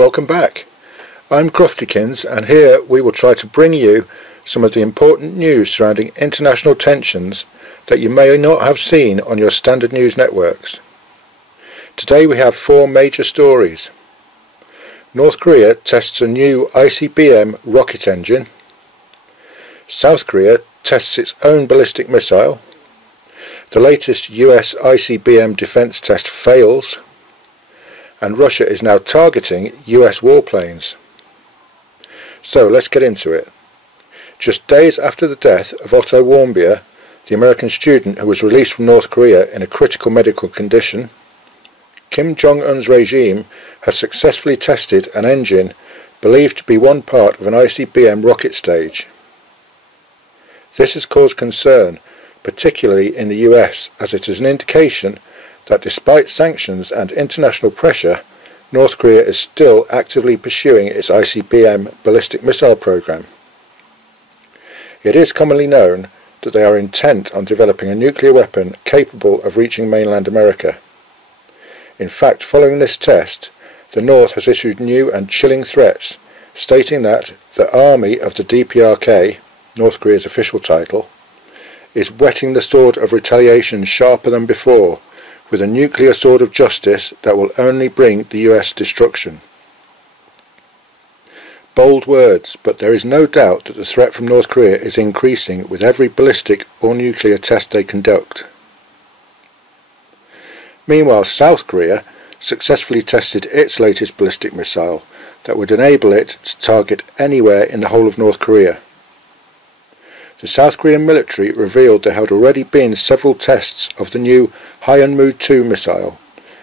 Welcome back. I'm Croftykins, and here we will try to bring you some of the important news surrounding international tensions that you may not have seen on your standard news networks. Today we have four major stories. North Korea tests a new ICBM rocket engine. South Korea tests its own ballistic missile. The latest US ICBM defense test fails. And Russia is now targeting US warplanes. So let's get into it. Just days after the death of Otto Warmbier, the American student who was released from North Korea in a critical medical condition, Kim Jong-un's regime has successfully tested an engine believed to be one part of an ICBM rocket stage. This has caused concern, particularly in the US, as it is an indication that despite sanctions and international pressure, North Korea is still actively pursuing its ICBM ballistic missile program. It is commonly known that they are intent on developing a nuclear weapon capable of reaching mainland America. In fact, following this test, the North has issued new and chilling threats, stating that the Army of the DPRK, North Korea's official title, is whetting the sword of retaliation sharper than before, with a nuclear sword of justice that will only bring the US destruction. Bold words, but there is no doubt that the threat from North Korea is increasing with every ballistic or nuclear test they conduct. Meanwhile, South Korea successfully tested its latest ballistic missile that would enable it to target anywhere in the whole of North Korea. The South Korean military revealed there had already been several tests of the new Hyunmoo-2 missile,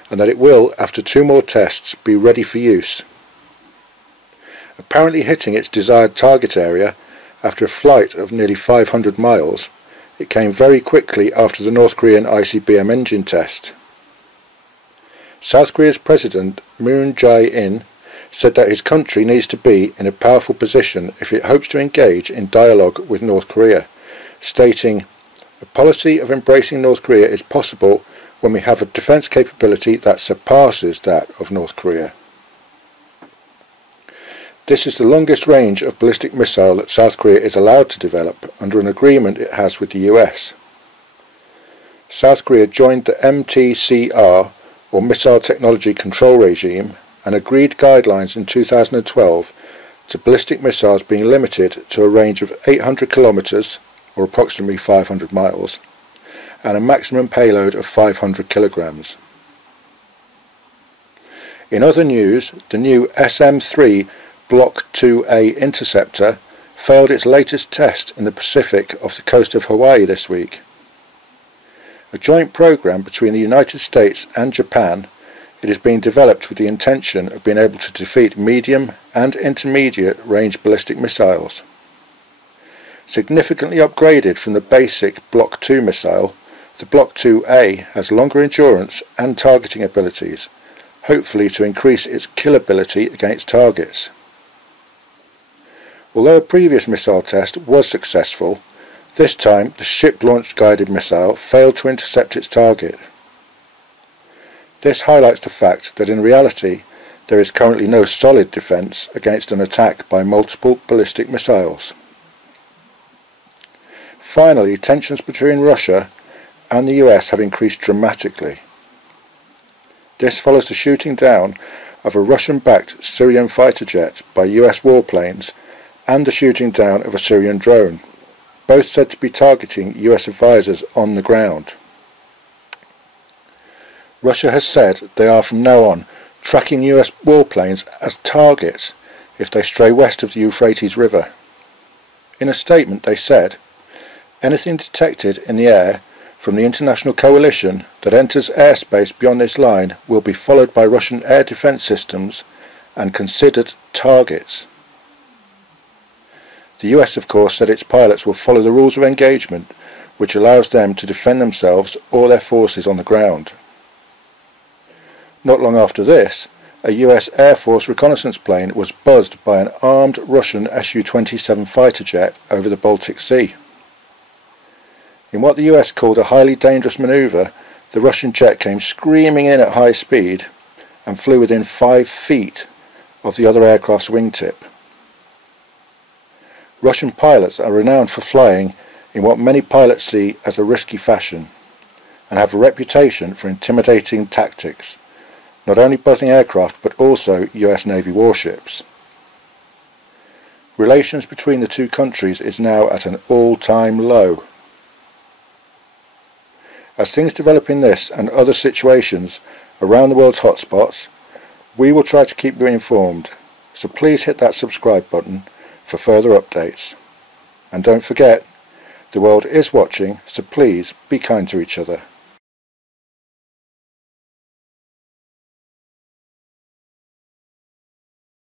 and that it will, after 2 more tests, be ready for use. Apparently hitting its desired target area after a flight of nearly 500 miles, it came very quickly after the North Korean ICBM engine test. South Korea's President Moon Jae-in said that his country needs to be in a powerful position if it hopes to engage in dialogue with North Korea, stating, "A policy of embracing North Korea is possible when we have a defence capability that surpasses that of North Korea." This is the longest range of ballistic missile that South Korea is allowed to develop under an agreement it has with the US. South Korea joined the MTCR, or Missile Technology Control Regime, and agreed guidelines in 2012 to ballistic missiles being limited to a range of 800 kilometers, or approximately 500 miles, and a maximum payload of 500 kilograms. In other news, the new SM-3 Block 2A interceptor failed its latest test in the Pacific off the coast of Hawaii this week. A joint program between the United States and Japan, it is being developed with the intention of being able to defeat medium and intermediate range ballistic missiles. Significantly upgraded from the basic Block 2 missile, the Block 2A has longer endurance and targeting abilities, hopefully to increase its killability against targets. Although a previous missile test was successful, this time the ship-launched guided missile failed to intercept its target. This highlights the fact that in reality there is currently no solid defence against an attack by multiple ballistic missiles. Finally, tensions between Russia and the US have increased dramatically. This follows the shooting down of a Russian-backed Syrian fighter jet by US warplanes and the shooting down of a Syrian drone, both said to be targeting US advisors on the ground. Russia has said they are from now on tracking US warplanes as targets if they stray west of the Euphrates River. In a statement they said, "Anything detected in the air from the international coalition that enters airspace beyond this line will be followed by Russian air defense systems and considered targets." The US, of course, said its pilots will follow the rules of engagement, which allows them to defend themselves or their forces on the ground. Not long after this, a US Air Force reconnaissance plane was buzzed by an armed Russian Su-27 fighter jet over the Baltic Sea. In what the US called a highly dangerous manoeuvre, the Russian jet came screaming in at high speed and flew within 5 feet of the other aircraft's wingtip. Russian pilots are renowned for flying in what many pilots see as a risky fashion, and have a reputation for intimidating tactics, not only buzzing aircraft but also US Navy warships. Relations between the two countries is now at an all-time low. As things develop in this and other situations around the world's hotspots, we will try to keep you informed, so please hit that subscribe button for further updates. And don't forget, the world is watching, so please be kind to each other.